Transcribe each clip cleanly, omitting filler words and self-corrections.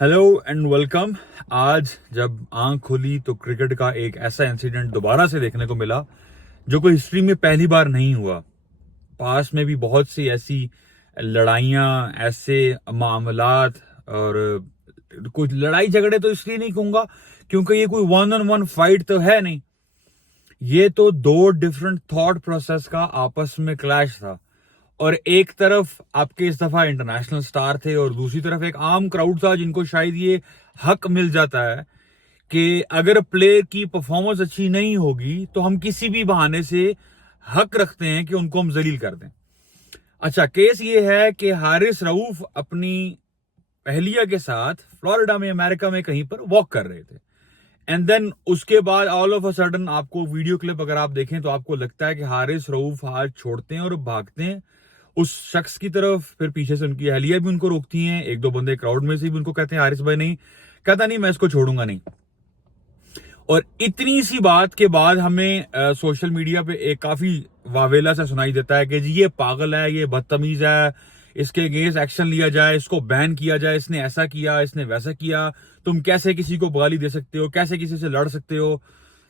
Hello and welcome. आज जब आंख खोली तो क्रिकेट का एक ऐसा इंसिडेंट दोबारा से देखने को मिला जो कोई हिस्ट्री में पहली बार नहीं हुआ। पास में भी बहुत सी ऐसी लड़ाइयाँ, ऐसे मामलात और कुछ लड़ाई झगड़े तो इसलिए नहीं कहूंगा क्योंकि ये कोई वन ऑन वन फाइट तो है नहीं। ये तो दो डिफरेंट थॉट प्रोसेस का आपस में क्लैश था और एक तरफ आपके इस दफा इंटरनेशनल स्टार थे और दूसरी तरफ एक आम क्राउड था जिनको शायद ये हक मिल जाता है कि अगर प्लेयर की परफॉर्मेंस अच्छी नहीं होगी तो हम किसी भी बहाने से हक रखते हैं कि उनको हम जलील कर दें। अच्छा, केस ये है कि हारिस रऊफ अपनी अहलिया के साथ फ्लोरिडा में अमेरिका में कहीं पर वॉक कर रहे थे एंड देन उसके बाद ऑल ऑफ अ सडन आपको वीडियो क्लिप अगर आप देखें तो आपको लगता है कि हारिस रऊफ हाथ छोड़ते हैं और भागते हैं उस शख्स की तरफ। फिर पीछे से उनकी अहलिया भी उनको रोकती हैं, एक दो बंदे क्राउड में से भी उनको कहते हैं हारिस भाई नहीं, कहता नहीं मैं इसको छोड़ूंगा नहीं। और इतनी सी बात के बाद हमें सोशल मीडिया पे एक काफी वावेला सा सुनाई देता है कि जी ये पागल है, ये बदतमीज है, इसके अगेंस्ट एक्शन लिया जाए, इसको बैन किया जाए, इसने ऐसा किया, इसने वैसा किया, तुम कैसे किसी को गाली दे सकते हो, कैसे किसी से लड़ सकते हो।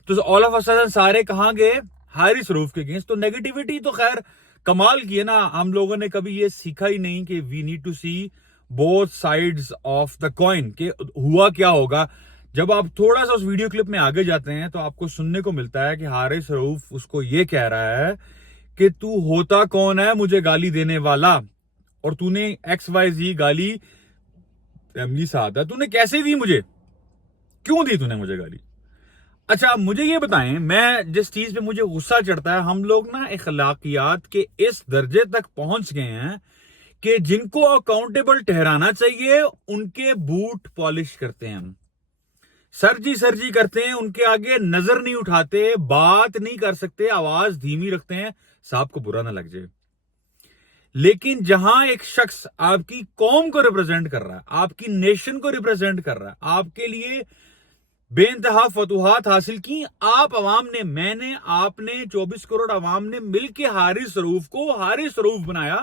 तो ऑल ऑफ अ सडन सारे कहां गए? हारिस रऊफ के अगेंस्ट। तो नेगेटिविटी तो खैर कमाल की है ना, हम लोगों ने कभी ये सीखा ही नहीं कि we need to see both sides of the coin कि हुआ क्या होगा। जब आप थोड़ा सा उस वीडियो क्लिप में आगे जाते हैं तो आपको सुनने को मिलता है कि हारिस रऊफ उसको ये कह रहा है कि तू होता कौन है मुझे गाली देने वाला, और तूने XYZ गाली फैमिली से आता, तूने कैसे दी मुझे, क्यों दी तूने मुझे गाली। अच्छा, मुझे ये बताएं, मैं जिस चीज पे मुझे गुस्सा चढ़ता है, हम लोग ना अखलाकियात के इस दर्जे तक पहुंच गए हैं कि जिनको अकाउंटेबल ठहराना चाहिए उनके बूट पॉलिश करते हैं हम, सरजी करते हैं, उनके आगे नजर नहीं उठाते, बात नहीं कर सकते, आवाज धीमी रखते हैं, साहब को बुरा ना लग जाए। लेकिन जहां एक शख्स आपकी कौम को रिप्रेजेंट कर रहा है, आपकी नेशन को रिप्रेजेंट कर रहा है, आपके लिए बेइंतहा फतूहात हासिल की, आप अवाम ने, मैंने, आपने, 24 करोड़ अवाम ने मिलकर हारिस रऊफ को हारिस रऊफ बनाया,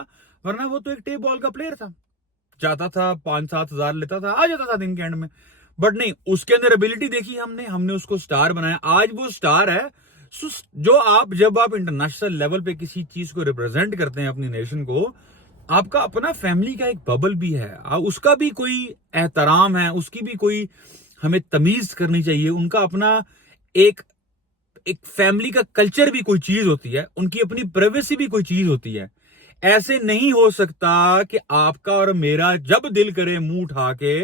वरना वो तो एक टेप बॉल का प्लेयर था, जाता था 5-7 हजार लेता था, आ जाता था दिन के एंड में। बट नहीं, उसके अंदर एबिलिटी देखी हमने उसको स्टार बनाया, आज वो स्टार है। जब आप इंटरनेशनल लेवल पे किसी चीज को रिप्रेजेंट करते हैं, अपनी नेशन को, आपका अपना फैमिली का एक बबल भी है, उसका भी कोई एहतराम है, उसकी भी कोई हमें तमीज करनी चाहिए, उनका अपना एक एक फैमिली का कल्चर भी कोई चीज होती है, उनकी अपनी प्राइवेसी भी कोई चीज होती है। ऐसे नहीं हो सकता कि आपका और मेरा जब दिल करे मुंह उठा के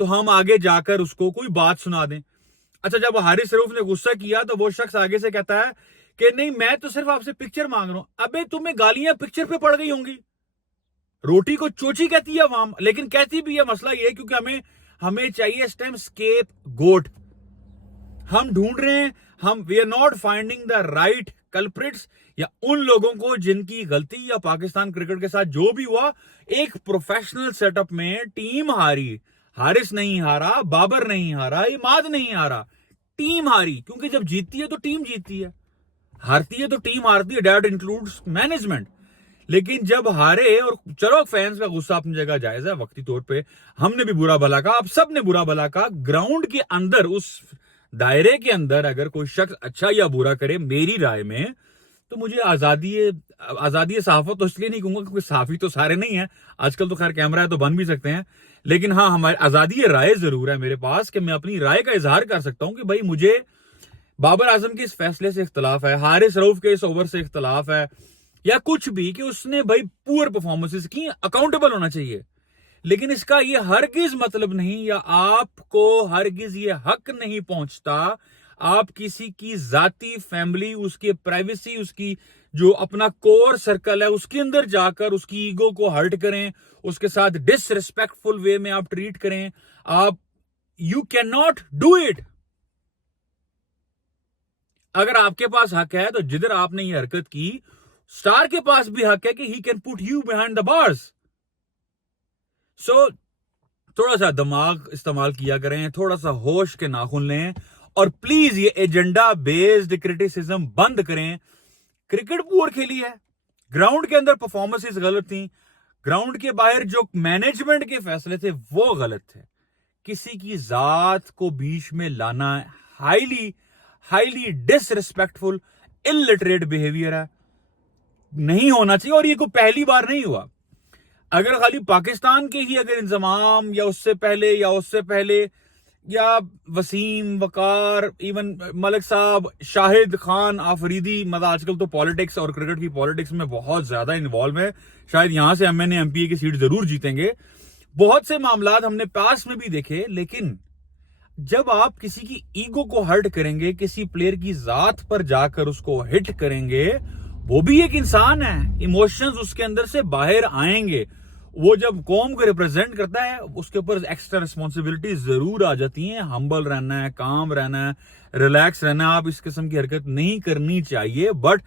तो हम आगे जाकर उसको कोई बात सुना दें। अच्छा, जब हारिस रऊफ ने गुस्सा किया तो वो शख्स आगे से कहता है कि नहीं मैं तो सिर्फ आपसे पिक्चर मांग रहा हूं। अबे तुम्हें गालियां पिक्चर पे पड़ गई होंगी, रोटी को चोची कहती है अवाम, लेकिन कहती भी है। मसला ये क्योंकि हमें चाहिए इस टाइम स्केप गोट, हम ढूंढ रहे हैं, we are not finding the right culprits, या उन लोगों को जिनकी गलती, या पाकिस्तान क्रिकेट के साथ जो भी हुआ, एक प्रोफेशनल सेटअप में टीम हारी, हारिस नहीं हारा, बाबर नहीं हारा, इमाद नहीं हारा, टीम हारी। क्योंकि जब जीतती है तो टीम जीतती है, हारती है तो टीम हारती है, दैट इंक्लूड्स मैनेजमेंट। लेकिन जब हारे, और चलो फैंस का गुस्सा अपनी जगह जायज है, वक्ती तौर पे हमने भी बुरा भला कहा, आप सब ने बुरा भला कहा, ग्राउंड के अंदर उस दायरे के अंदर अगर कोई शख्स अच्छा या बुरा करे, मेरी राय में तो मुझे आजादी सहाफत तो इसलिए नहीं कहूंगा क्योंकि सहाफी तो सारे नहीं है, आजकल तो खैर कैमरा है तो बन भी सकते हैं, लेकिन हाँ हमारी आजादी राय जरूर है मेरे पास कि मैं अपनी राय का इजहार कर सकता हूं कि भाई मुझे बाबर आजम के इस फैसले से इख्तलाफ है, हारिस रऊफ के इस ओवर से इख्तलाफ है, या कुछ भी कि उसने भाई पुअर परफॉर्मेंसेस की, अकाउंटेबल होना चाहिए। लेकिन इसका ये हरगिज मतलब नहीं, या आपको हरगिज ये हक नहीं पहुंचता, आप किसी की जाती फैमिली, उसके प्राइवेसी, उसकी जो अपना कोर सर्कल है उसके अंदर जाकर उसकी ईगो को हर्ट करें, उसके साथ डिसरिस्पेक्टफुल वे में आप ट्रीट करें। You can not do it. अगर आपके पास हक है तो जिधर आपने ये हरकत की, स्टार के पास भी हक है कि he can put you behind the bars. So थोड़ा सा दिमाग इस्तेमाल किया करें, थोड़ा सा होश के नाखून लें, और प्लीज ये एजेंडा बेस्ड क्रिटिसिज्म बंद करें। क्रिकेट पुअर खेली है, ग्राउंड के अंदर परफॉर्मेंसेस गलत थी, ग्राउंड के बाहर जो मैनेजमेंट के फैसले थे वो गलत थे। کسی کی ذات کو بیچ میں لانا ہائیلی ڈسریسپیکٹفل الٹریٹ بہیویئر ہے, نہیں ہونا چاہیے. اور یہ کوئی پہلی بار نہیں ہوا. اگر خالی پاکستان کے ہی اگر انضمام یا اس سے پہلے یا وسیم, وقار, ایون ملک صاحب, شاہد خان آفریدی, مطلب آج کل تو پالیٹکس اور کرکٹ کی پالیٹکس میں بہت زیادہ انوالو ہے, شاید یہاں سے M N A M P A کی سیٹ ضرور جیتیں گے. بہت سے معاملات ہم نے پاس میں بھی دیکھے, لیکن جب آپ کسی کی ایگو کو ہرٹ کریں گے, کسی پلیئر کی ذات پر جا کر اس کو ہٹ کریں گے, وہ بھی ایک انسان ہے, ایموشنز اس کے اندر سے باہر آئیں گے. وہ جب قوم کو ریپرزینٹ کرتا ہے اس کے اوپر ایکسٹرا ریسپانسبلٹی ضرور آ جاتی ہیں. ہمبل رہنا ہے, کام رہنا ہے, ریلیکس رہنا ہے. آپ اس قسم کی حرکت نہیں کرنی چاہیے, بٹ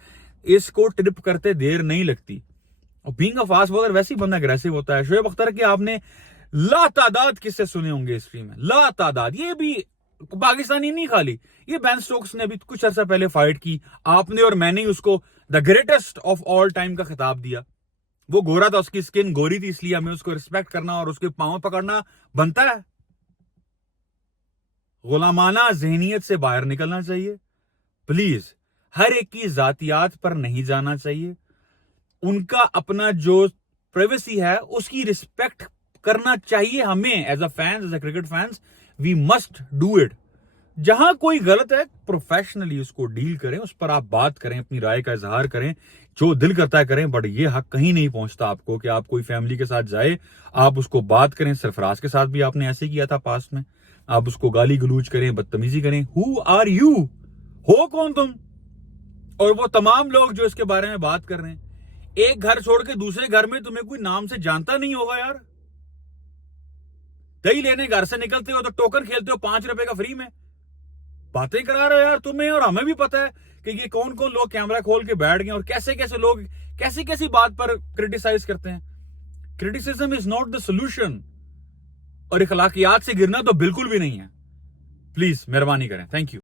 اس کو ٹرپ کرتے دیر نہیں لگتی. اور بینگ اے فاسٹ بالر ویسے ہی بندہ اگریسو ہوتا ہے. شعیب اختر کے آپ نے لا تعداد قصے سنے ہوں گے ہسٹری میں, لا تعداد. یہ بھی پاکستانی نہیں خالی, یہ بین سٹوکس نے بھی کچھ عرصہ پہلے فائٹ کی. آپ نے اور میں نے اس کو the greatest of all time کا خطاب دیا. وہ گورا تھا, اس کی سکن گوری تھی, اس لیے ہمیں اس کو ریسپیکٹ کرنا اور اس کے پاؤں پکڑنا بنتا ہے. غلامانہ ذہنیت سے باہر نکلنا چاہیے. پلیز ہر ایک کی ذاتیات پر نہیں جانا چاہیے. ان کا اپنا جو پرائیویسی ہے اس کی ریسپیکٹ کرنا چاہیے ہمیں. As a fans, as a cricket fans, we must do it. جہاں کوئی غلط ہے پروفیشنلی اس کو ڈیل کریں, اس پر آپ بات کریں, اپنی رائے کا اظہار کریں, جو دل کرتا ہے کریں. بٹ یہ حق کہیں نہیں پہنچتا آپ کو کہ آپ کوئی فیملی کے ساتھ جائے, آپ اس کو بات کریں. سرفراز کے ساتھ بھی آپ نے ایسے کیا تھا پاسٹ میں. آپ اس کو گالی گلوچ کریں, بدتمیزی کریں. ہو آر یو, ہو کون تم؟ اور وہ تمام لوگ جو اس کے بارے میں بات کر رہے ہیں, ایک گھر چھوڑ کے دوسرے گھر میں تمہیں کوئی نام سے جانتا نہیں ہوگا یار. دہی لینے گھر سے نکلتے ہو تو ٹوکن کھیلتے ہو 5 روپے کا فری میں, باتیں کرا رہے یار. تمہیں اور ہمیں بھی پتا ہے کہ یہ کون لوگ کیمرہ کھول کے بیٹھ گئے اور کیسے لوگ کیسی بات پر کرٹیسائز کرتے ہیں. Criticism is not the solution, اور اخلاقیات سے گرنا تو بالکل بھی نہیں ہے. پلیز مہربانی کریں. Thank you.